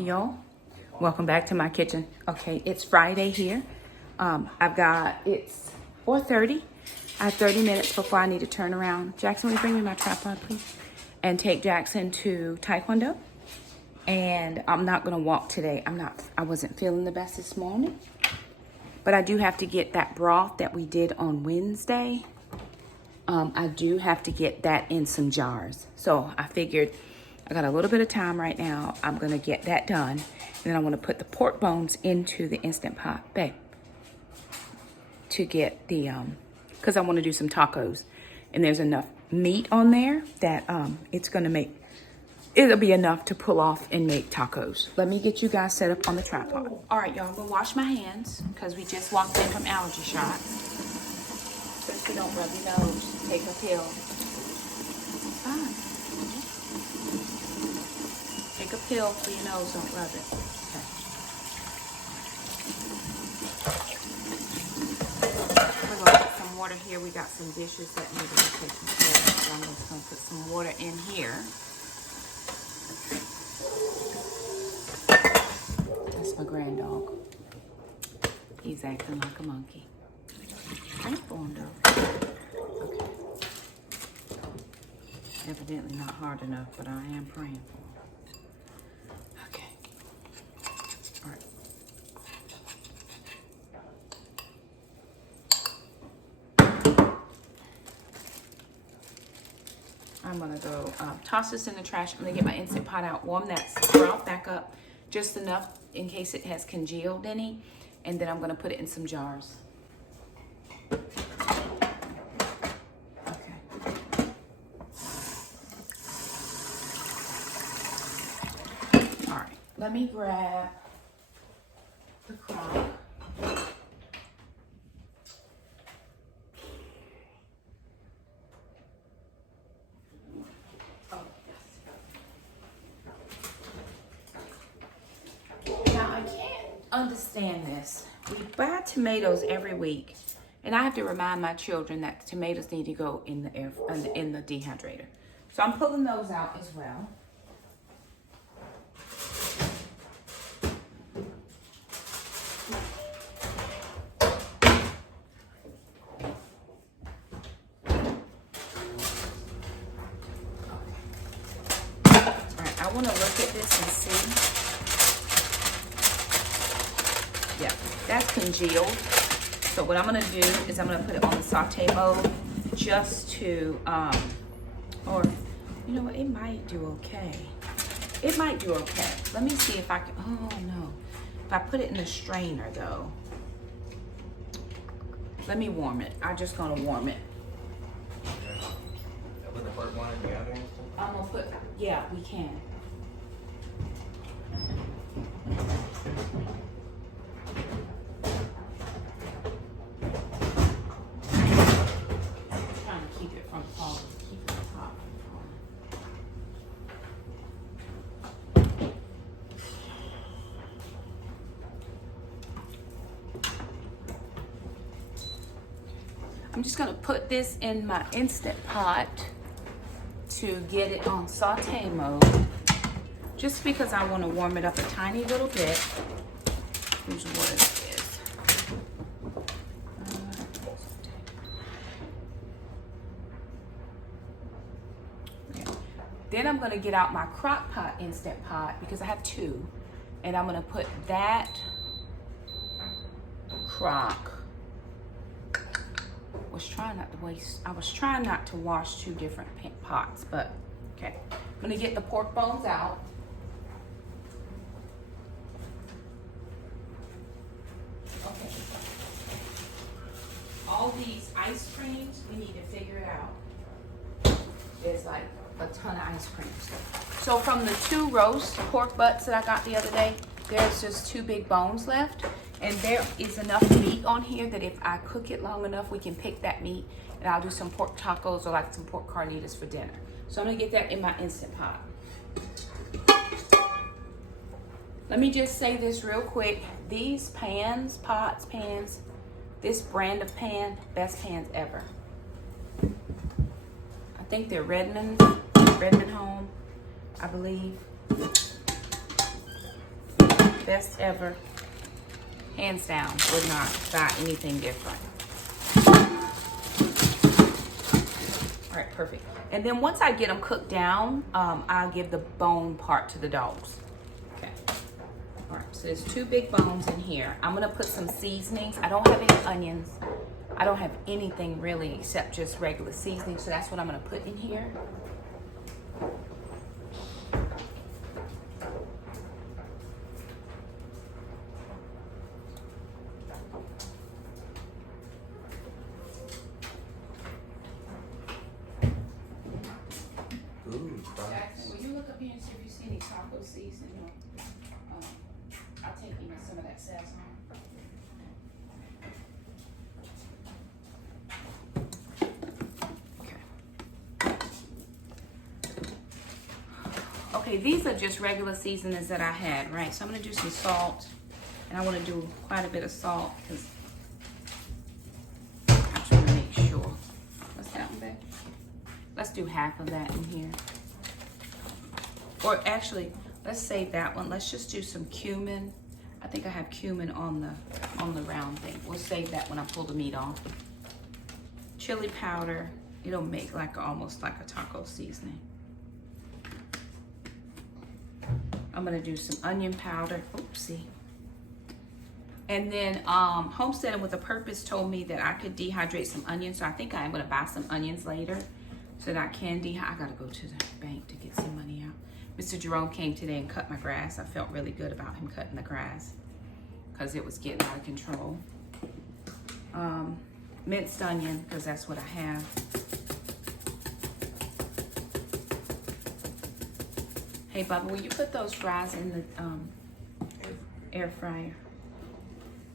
Y'all, welcome back to my kitchen. Okay, it's Friday here. It's 4:30. I have 30 minutes before I need to turn around. Jackson, will you bring me my tripod, please? And take Jackson to Taekwondo. And I'm not gonna walk today. I wasn't feeling the best this morning. But I do have to get that broth that we did on Wednesday. I do have to get that in some jars. So I figured I got a little bit of time right now. I'm gonna get that done. And then I wanna put the pork bones into the Instant Pot, babe. To get the, cause I wanna do some tacos. And there's enough meat on there that it'll be enough to pull off and make tacos. Let me get you guys set up on the tripod. All right, y'all, I'm gonna wash my hands because we just walked in from allergy shot. So you don't rub your nose, take a pill. It's fine. Take a pill for your nose, don't rub it. Okay. We're gonna put some water here. We got some dishes that need to be taken care of. So I'm just gonna put some water in here. That's my grand dog. He's acting like a monkey. Pray for him though. Okay. Evidently not hard enough, but I am praying for him. Okay. All right. I'm gonna go toss this in the trash. I'm gonna get my Instant Pot out, warm that broth back up just enough in case it has congealed any, and then I'm gonna put it in some jars. Okay. All right, let me grab the crock. Understand this. We buy tomatoes every week, and I have to remind my children that the tomatoes need to go in the dehydrator. So I'm pulling those out as well. All right, I want to look at this and see. Yeah, that's congealed. So what I'm gonna do is I'm gonna put it on the saute mode just to, or you know what, it might do okay. It might do okay. Let me see if I can, oh no. If I put it in the strainer though, let me warm it. I'm just gonna warm it. Put the first one in the other? I'm gonna put, yeah, we can. I'm just gonna put this in my Instant Pot to get it on saute mode, just because I want to warm it up a tiny little bit. Here's what it is. Okay. Then I'm gonna get out my crock pot Instant Pot because I have two, and I'm gonna put that crock. I was trying not to wash two different pots, but okay. I'm gonna get the pork bones out. Okay. All these ice creams, we need to figure it out. There's like a ton of ice creams. So from the 2 roast pork butts that I got the other day, there's just 2 big bones left. And there is enough meat on here that if I cook it long enough, we can pick that meat and I'll do some pork tacos or like some pork carnitas for dinner. So I'm gonna get that in my Instant Pot. Let me just say this real quick. These pans, this brand of pan, best pans ever. I think they're Redmond Home, I believe. best ever. Hands down, would not buy anything different. All right, perfect. And then once I get them cooked down, I'll give the bone part to the dogs. Okay. All right, so there's 2 big bones in here. I'm gonna put some seasonings. I don't have any onions. I don't have anything really except just regular seasoning, so that's what I'm gonna put in here. Jackson, will you look up here and see if you see any taco seasoning? I'll take even some of that Sazon. Okay, these are just regular seasonings that I had, right? So I'm gonna do some salt, and I wanna do quite a bit of salt because I'm trying to make sure. What's that one back? Let's do half of that in here. Or actually, let's save that one. Let's just do some cumin. I think I have cumin on the round thing. We'll save that when I pull the meat off. Chili powder. It'll make like almost like a taco seasoning. I'm gonna do some onion powder. Oopsie. And then Homesteading with a Purpose told me that I could dehydrate some onions. So I think I'm gonna buy some onions later so that I can dehydrate. I gotta go to the bank to get some money out. Mr. Jerome came today and cut my grass. I felt really good about him cutting the grass because it was getting out of control. Minced onion, because that's what I have. Hey, Bubba, will you put those fries in the air fryer?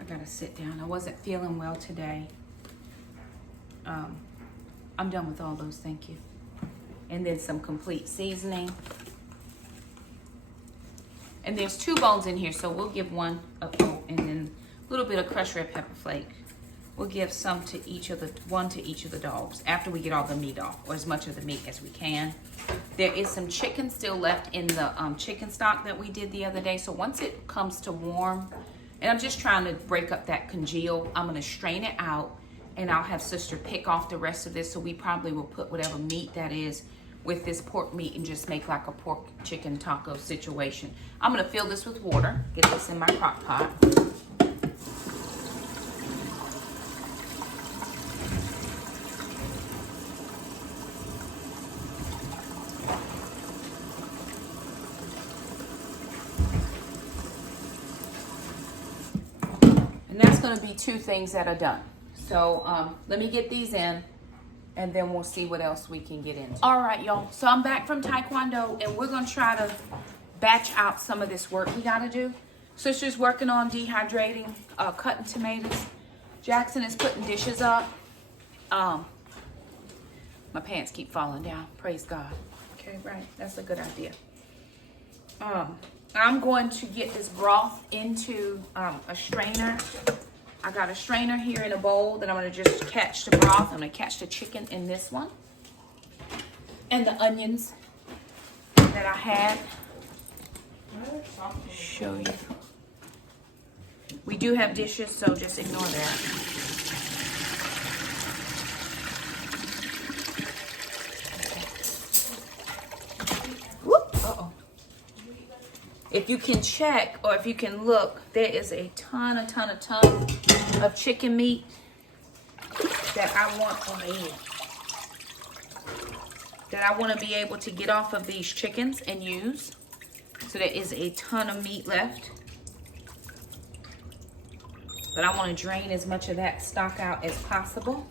I gotta sit down. I wasn't feeling well today. I'm done with all those, thank you. And then some complete seasoning. And there's 2 bones in here, so we'll give one a coat and then a little bit of crushed red pepper flake. We'll give some to one to each of the dogs after we get all the meat off, or as much of the meat as we can. There is some chicken still left in the chicken stock that we did the other day. So once it comes to warm, and I'm just trying to break up that congeal, I'm gonna strain it out and I'll have sister pick off the rest of this. So we probably will put whatever meat that is with this pork meat and just make like a pork chicken taco situation. I'm gonna fill this with water, get this in my crock pot. And that's gonna be 2 things that are done. So let me get these in and then we'll see what else we can get into. All right, y'all. So I'm back from Taekwondo and we're gonna try to batch out some of this work we gotta do. Sister's working on dehydrating, cutting tomatoes. Jackson is putting dishes up. My pants keep falling down, praise God. Okay, right, that's a good idea. I'm going to get this broth into a strainer. I got a strainer here in a bowl that I'm gonna just catch the broth. I'm gonna catch the chicken in this one. And the onions that I had. Show you. We do have dishes, so just ignore that. Whoop, uh-oh. If you can check, or if you can look, there is a ton of chicken meat that I want to be able to get off of these chickens and use. So there is a ton of meat left. But I want to drain as much of that stock out as possible.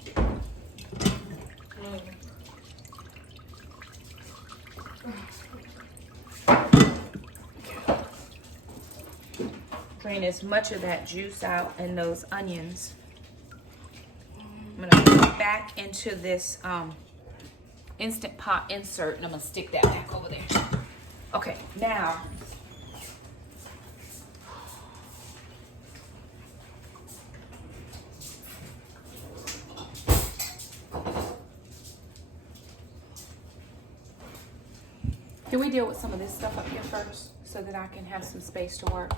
Drain as much of that juice out and those onions. I'm gonna put it back into this Instant Pot insert and I'm gonna stick that back over there. Okay, now can we deal with some of this stuff up here first so that I can have some space to work?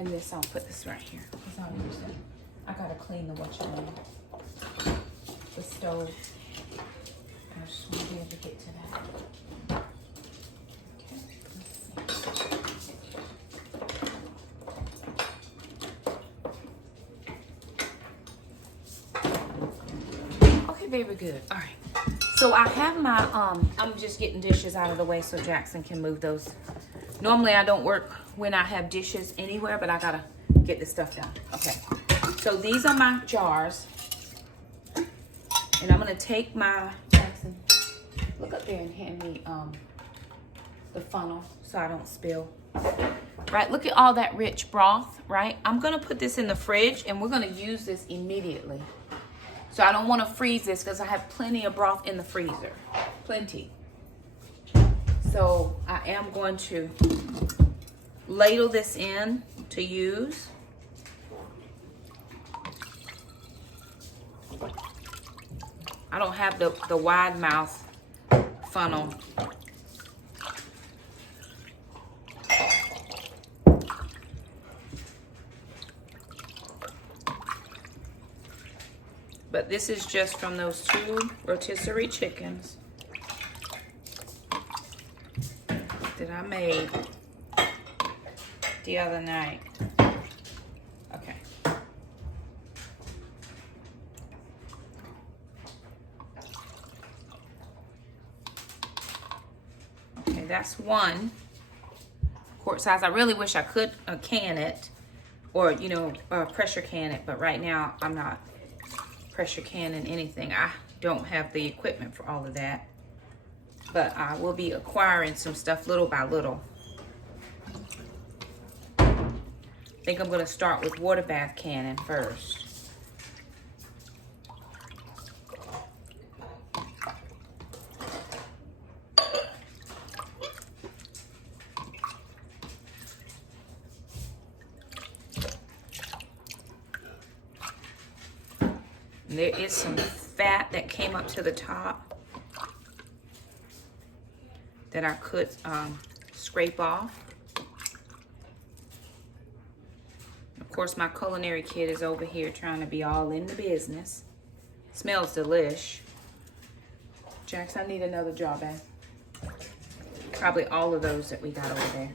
And this, I'll put this right here. I gotta clean the the stove. I just want to be able to get to that. Okay, very good. All right. So I have my, I'm just getting dishes out of the way so Jackson can move those. Normally I don't work when I have dishes anywhere, but I gotta get this stuff done. Okay. So these are my jars. And I'm gonna take my, Jackson, look up there and hand me the funnel so I don't spill. Right, look at all that rich broth, right? I'm gonna put this in the fridge and we're gonna use this immediately. So I don't wanna freeze this because I have plenty of broth in the freezer, plenty. So I am going to ladle this in to use. I don't have the wide mouth funnel. But this is just from those 2 rotisserie chickens that I made the other night. Okay. Okay, that's 1 quart size. I really wish I could can it or, you know, pressure can it, but right now I'm not pressure canning anything. I don't have the equipment for all of that, but I will be acquiring some stuff little by little. I think I'm going to start with water bath canning first. And there is some fat that came up to the top that I could scrape off. Of course, my culinary kid is over here trying to be all in the business. Smells delish. Jax, I need another jar bag. Probably all of those that we got over there.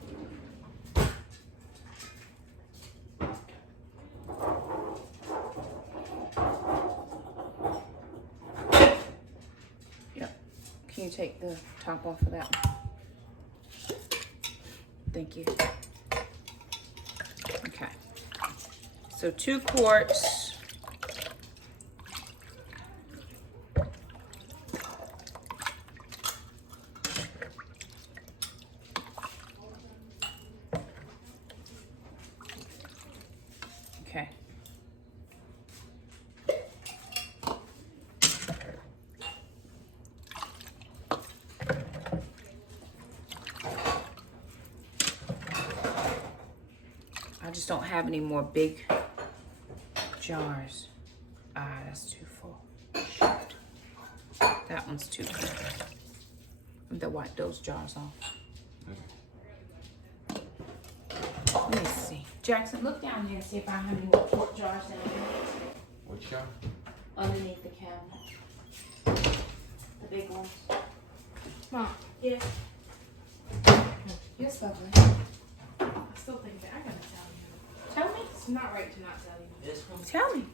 Can you take the top off of that one? Thank you. Okay. So 2 quarts. Okay. I just don't have any more big jars. Ah, that's too full. Shoot. That one's too full. I'm gonna wipe those jars off. Let me see. Jackson, look down there and see if I have any more quart jars in there. What jar? Underneath the cabinet. The big ones. Mom. Yeah. Yes, lovely. I still think that I gotta tell you. Tell me. It's not right to not tell you. This one? Tell me.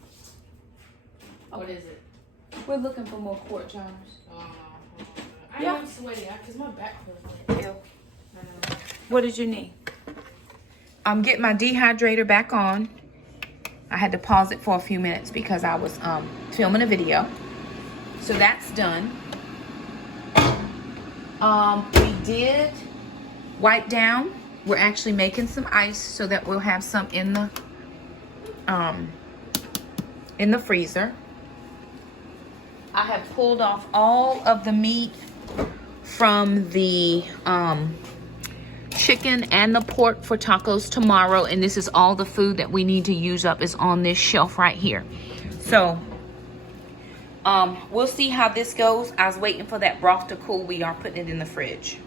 What is it? We're looking for more quart jars. I Yeah. am sweaty because my back feels wet. Ew. I know. What did you need? I'm getting my dehydrator back on. I had to pause it for a few minutes because I was filming a video. So that's done. We did wipe down. We're actually making some ice so that we'll have some in the freezer. I have pulled off all of the meat from the chicken and the pork for tacos tomorrow, and this is all the food that we need to use up is on this shelf right here. So we'll see how this goes. I was waiting for that broth to cool. We are putting it in the fridge.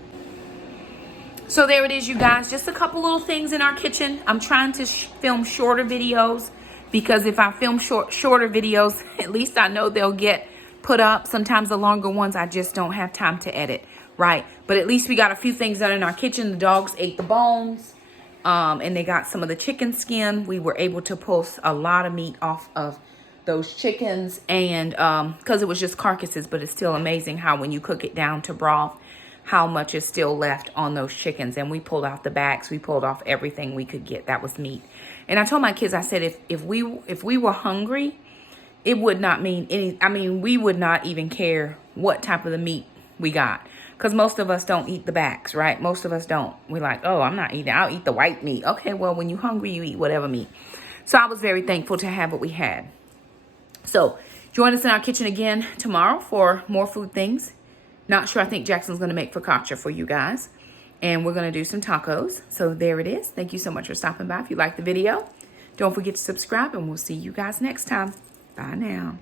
So there it is, you guys. Just a couple little things in our kitchen. I'm trying to film shorter videos because if I film shorter videos, at least I know they'll get put up. Sometimes the longer ones, I just don't have time to edit, right? But at least we got a few things done in our kitchen. The dogs ate the bones, and they got some of the chicken skin. We were able to pull a lot of meat off of those chickens, and because it was just carcasses, but it's still amazing how when you cook it down to broth, how much is still left on those chickens. And we pulled out the backs, we pulled off everything we could get that was meat. And I told my kids, I said, if we were hungry, it would not mean any, I mean, we would not even care what type of the meat we got, because most of us don't eat the backs, right? Most of us don't. We're like, oh, I'm not eating, I'll eat the white meat. Okay, well, when you're hungry, you eat whatever meat. So I was very thankful to have what we had. So join us in our kitchen again tomorrow for more food things. Not sure. I think Jackson's going to make focaccia for you guys. And we're going to do some tacos. So there it is. Thank you so much for stopping by. If you liked the video, don't forget to subscribe. And we'll see you guys next time. Bye now.